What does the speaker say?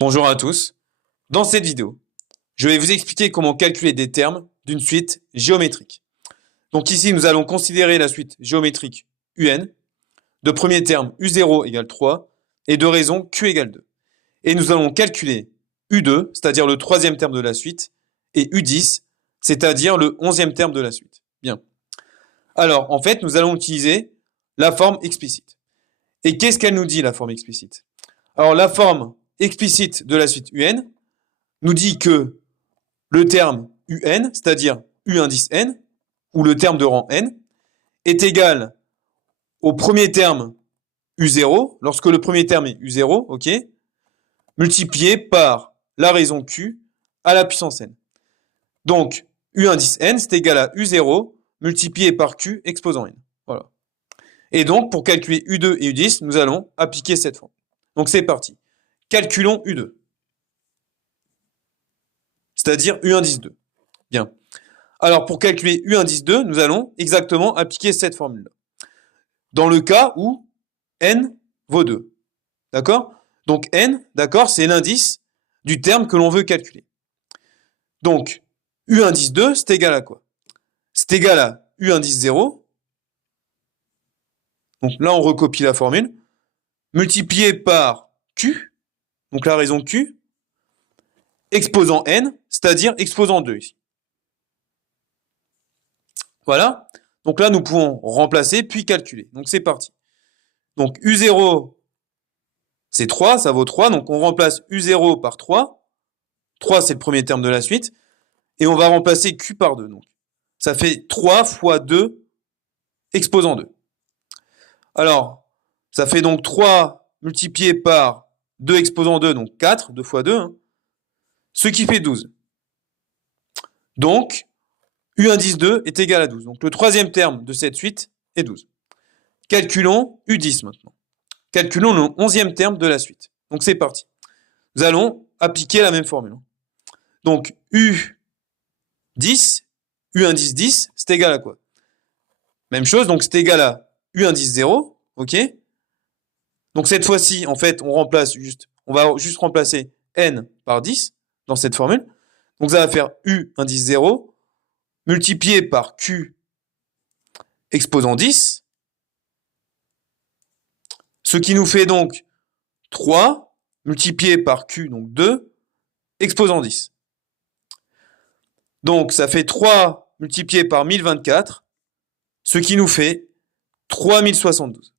Bonjour à tous. Dans cette vidéo, je vais vous expliquer comment calculer des termes d'une suite géométrique. Donc ici, nous allons considérer la suite géométrique UN, de premier terme U0 égale 3 et de raison Q égale 2. Et nous allons calculer U2, c'est-à-dire le troisième terme de la suite, et U10, c'est-à-dire le 11e terme de la suite. Bien. Alors, en fait, nous allons utiliser la forme explicite. Et qu'est-ce qu'elle nous dit, la forme explicite? Alors, la forme explicite de la suite UN nous dit que le terme UN, c'est-à-dire U indice N, ou le terme de rang N, est égal au premier terme U0, lorsque le premier terme est U0, ok, multiplié par la raison Q à la puissance N. Donc, U indice N, c'est égal à U0 multiplié par Q exposant N. Voilà. Et donc, pour calculer U2 et U10, nous allons appliquer cette forme. Donc, c'est parti. Calculons U2. C'est-à-dire U indice 2. Bien. Alors, pour calculer U indice 2, nous allons exactement appliquer cette formule-là. Dans le cas où N vaut 2. D'accord? Donc, N, d'accord, c'est l'indice du terme que l'on veut calculer. Donc, U indice 2, c'est égal à quoi? C'est égal à U indice 0. Donc là, on recopie la formule. Multiplié par Q, donc la raison Q, exposant N, c'est-à-dire exposant 2 ici. Voilà. Donc là, nous pouvons remplacer puis calculer. Donc c'est parti. Donc U0, c'est 3, ça vaut 3. Donc on remplace U0 par 3. 3, c'est le premier terme de la suite. Et on va remplacer Q par 2. Donc ça fait 3 fois 2 exposant 2. Alors, ça fait donc 3 multiplié par 2 exposant 2, donc 4, 2 fois 2, hein, ce qui fait 12. Donc, U indice 2 est égal à 12. Donc le troisième terme de cette suite est 12. Calculons U10 maintenant. Calculons le 11e terme de la suite. Donc c'est parti. Nous allons appliquer la même formule. Donc U10, U indice 10, c'est égal à quoi? Même chose, donc c'est égal à U indice 0, ok? Donc cette fois-ci, en fait, on va juste remplacer N par 10 dans cette formule. Donc ça va faire U indice 0 multiplié par Q exposant 10, ce qui nous fait donc 3 multiplié par Q, donc 2, exposant 10. Donc ça fait 3 multiplié par 1024, ce qui nous fait 3072.